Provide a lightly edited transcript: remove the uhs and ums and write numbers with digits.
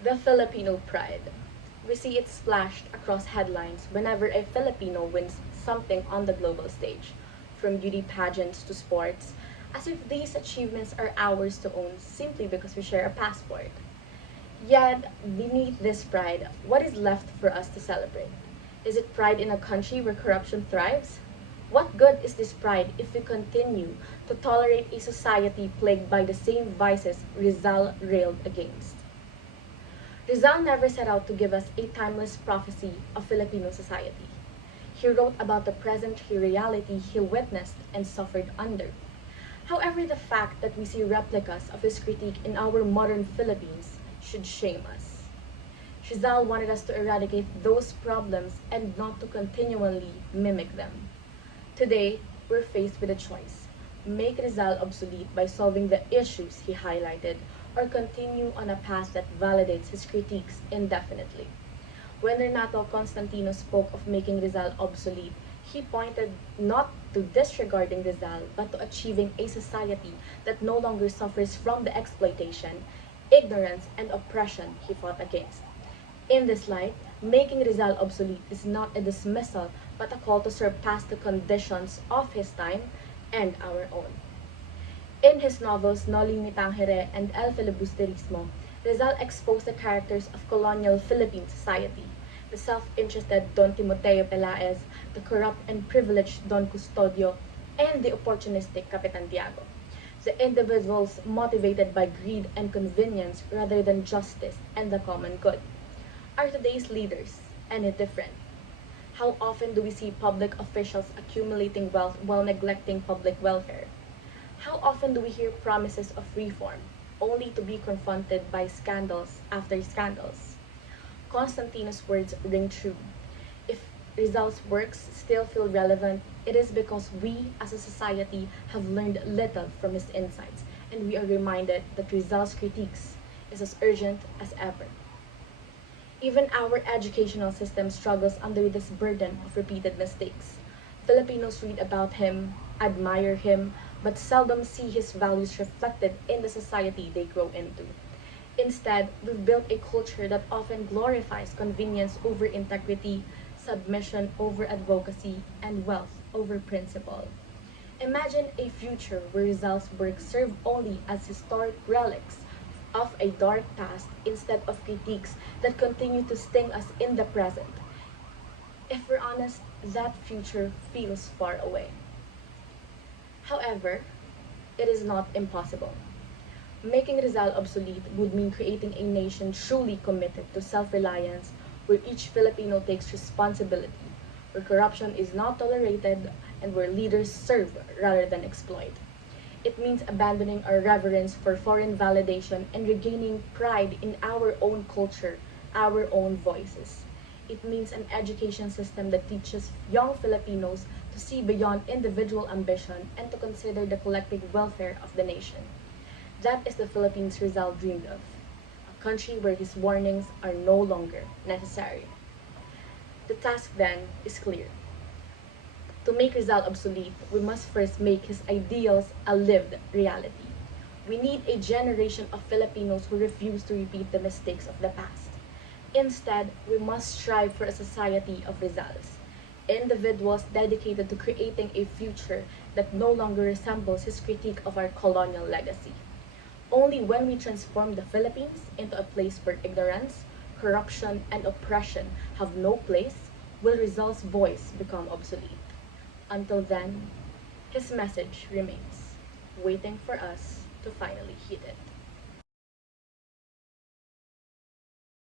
The Filipino pride. We see it splashed across headlines whenever a Filipino wins something on the global stage, from beauty pageants to sports, as if these achievements are ours to own simply because we share a passport. Yet, beneath this pride, what is left for us to celebrate? Is it pride in a country where corruption thrives? What good is this pride if we continue to tolerate a society plagued by the same vices Rizal railed against? Rizal never set out to give us a timeless prophecy of Filipino society. He wrote about the present reality he witnessed and suffered under. However, the fact that we see replicas of his critique in our modern Philippines should shame us. Rizal wanted us to eradicate those problems and not to continually mimic them. Today, we're faced with a choice: make Rizal obsolete by solving the issues he highlighted, or continue on a path that validates his critiques indefinitely. When Renato Constantino spoke of making Rizal obsolete, he pointed not to disregarding Rizal, but to achieving a society that no longer suffers from the exploitation, ignorance, and oppression he fought against. In this light, making Rizal obsolete is not a dismissal, but a call to surpass the conditions of his time and our own. In his novels Noli Me Tangere and El Filibusterismo, Rizal exposed the characters of colonial Philippine society: the self-interested Don Timoteo Pelaez, the corrupt and privileged Don Custodio, and the opportunistic Capitan Diago. The individuals motivated by greed and convenience rather than justice and the common good. Are today's leaders any different? How often do we see public officials accumulating wealth while neglecting public welfare? How often do we hear promises of reform, only to be confronted by scandals after scandals? Constantino's words ring true. If Rizal's works still feel relevant, it is because we as a society have learned little from his insights, and we are reminded that Rizal's critiques is as urgent as ever. Even our educational system struggles under this burden of repeated mistakes. Filipinos read about him, admire him, but seldom see his values reflected in the society they grow into. Instead, we've built a culture that often glorifies convenience over integrity, submission over advocacy, and wealth over principle. Imagine a future where Rizal's works serve only as historic relics of a dark past instead of critiques that continue to sting us in the present. If we're honest, that future feels far away. However, it is not impossible. Making Rizal obsolete would mean creating a nation truly committed to self-reliance, where each Filipino takes responsibility, where corruption is not tolerated, and where leaders serve rather than exploit. It means abandoning our reverence for foreign validation and regaining pride in our own culture, our own voices. It means an education system that teaches young Filipinos to see beyond individual ambition and to consider the collective welfare of the nation. That is the Philippines Rizal dreamed of, a country where his warnings are no longer necessary. The task then is clear. To make Rizal obsolete, we must first make his ideals a lived reality. We need a generation of Filipinos who refuse to repeat the mistakes of the past. Instead, we must strive for a society of Rizals, individuals dedicated to creating a future that no longer resembles his critique of our colonial legacy. Only when we transform the Philippines into a place where ignorance, corruption, and oppression have no place will Rizal's voice become obsolete. Until then, his message remains, waiting for us to finally heed it.